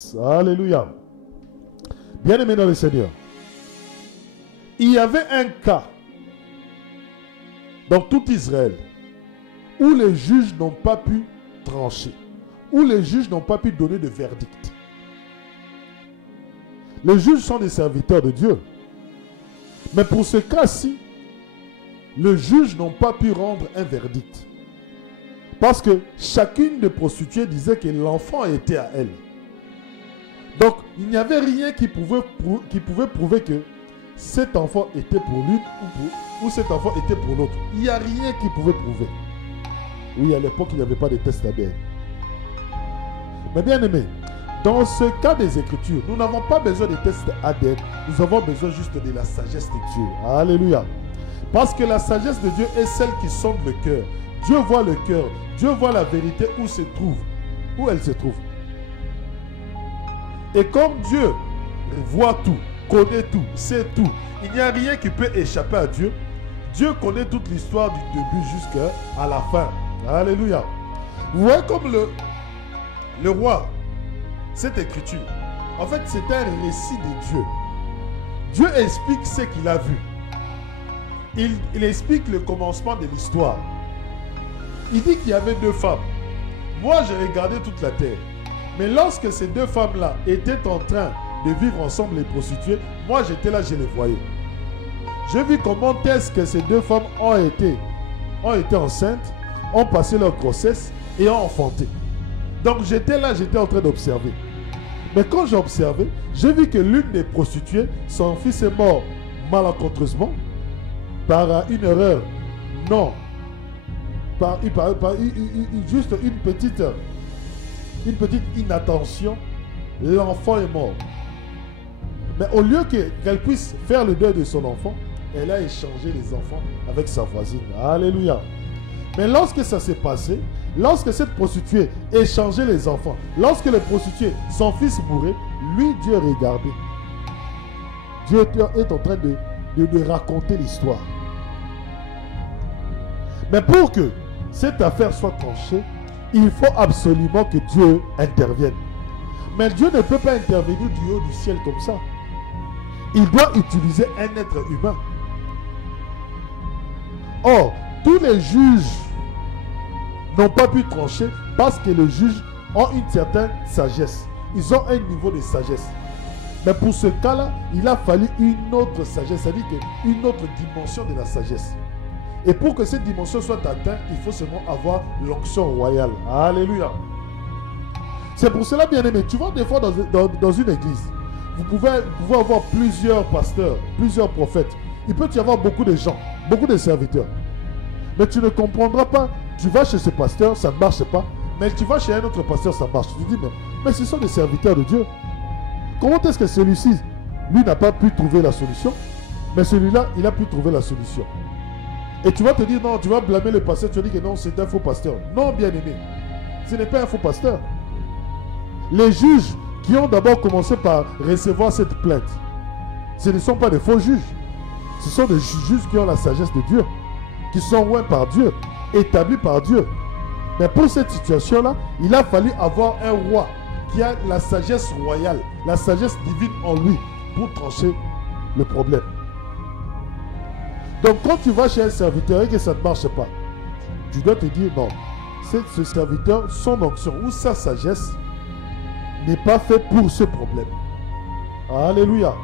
Alléluia. Bien-aimés dans le Seigneur, il y avait un cas dans tout Israël où les juges n'ont pas pu trancher, où les juges n'ont pas pu donner de verdict. Les juges sont des serviteurs de Dieu. Mais pour ce cas-ci, les juges n'ont pas pu rendre un verdict. Parce que chacune des prostituées disait que l'enfant était à elle. Donc, il n'y avait rien qui pouvait prouver que cet enfant était pour l'une ou cet enfant était pour l'autre. Il n'y a rien qui pouvait prouver. Oui, à l'époque, il n'y avait pas de test ADN. Mais bien aimé, dans ce cas des Écritures, nous n'avons pas besoin de tests ADN. Nous avons besoin juste de la sagesse de Dieu. Alléluia. Parce que la sagesse de Dieu est celle qui sonde le cœur. Dieu voit le cœur. Dieu voit la vérité où elle se trouve. Et comme Dieu voit tout, connaît tout, sait tout, il n'y a rien qui peut échapper à Dieu. Dieu connaît toute l'histoire du début jusqu'à la fin. Alléluia. Vous voyez comme le roi, cette écriture, en fait c'est un récit de Dieu. Dieu explique ce qu'il a vu. Il explique le commencement de l'histoire. Il dit qu'il y avait deux femmes. Moi j'ai regardé toute la terre. Mais lorsque ces deux femmes-là étaient en train de vivre ensemble les prostituées, moi j'étais là, je les voyais. J'ai vu comment est-ce que ces deux femmes ont été enceintes, ont passé leur grossesse et ont enfanté. Donc j'étais là, j'étais en train d'observer. Mais quand j'ai observé, j'ai vu que l'une des prostituées, son fils est mort malencontreusement, par une erreur, non, par juste une petite inattention, l'enfant est mort. Mais au lieu qu'elle puisse faire le deuil de son enfant, elle a échangé les enfants avec sa voisine. Alléluia. Mais lorsque ça s'est passé, lorsque cette prostituée échangeait les enfants, lorsque le prostitué, son fils mourait, lui, Dieu regardait. Dieu est en train de raconter l'histoire. Mais pour que cette affaire soit tranchée, il faut absolument que Dieu intervienne. Mais Dieu ne peut pas intervenir du haut du ciel comme ça. Il doit utiliser un être humain. Or, tous les juges n'ont pas pu trancher parce que les juges ont une certaine sagesse. Ils ont un niveau de sagesse. Mais pour ce cas-là, il a fallu une autre sagesse, c'est-à-dire une autre dimension de la sagesse. Et pour que cette dimension soit atteinte, il faut seulement avoir l'onction royale. Alléluia. C'est pour cela, bien aimé, tu vois des fois dans une église, vous pouvez avoir plusieurs pasteurs, plusieurs prophètes. Il peut y avoir beaucoup de gens, beaucoup de serviteurs. Mais tu ne comprendras pas. Tu vas chez ce pasteur, ça ne marche pas. Mais tu vas chez un autre pasteur, ça marche. Tu te dis, mais ce sont des serviteurs de Dieu. Comment est-ce que celui-ci, lui, n'a pas pu trouver la solution? Mais celui-là, il a pu trouver la solution. Et tu vas te dire, non, tu vas blâmer le pasteur, tu vas dire que non, c'est un faux pasteur. Non, bien aimé, ce n'est pas un faux pasteur. Les juges qui ont d'abord commencé par recevoir cette plainte, ce ne sont pas des faux juges. Ce sont des juges qui ont la sagesse de Dieu, qui sont loin par Dieu, établis par Dieu. Mais pour cette situation-là, il a fallu avoir un roi qui a la sagesse royale, la sagesse divine en lui pour trancher le problème. Donc quand tu vas chez un serviteur et que ça ne marche pas, tu dois te dire non, ce serviteur, son onction ou sa sagesse n'est pas fait pour ce problème. Alléluia.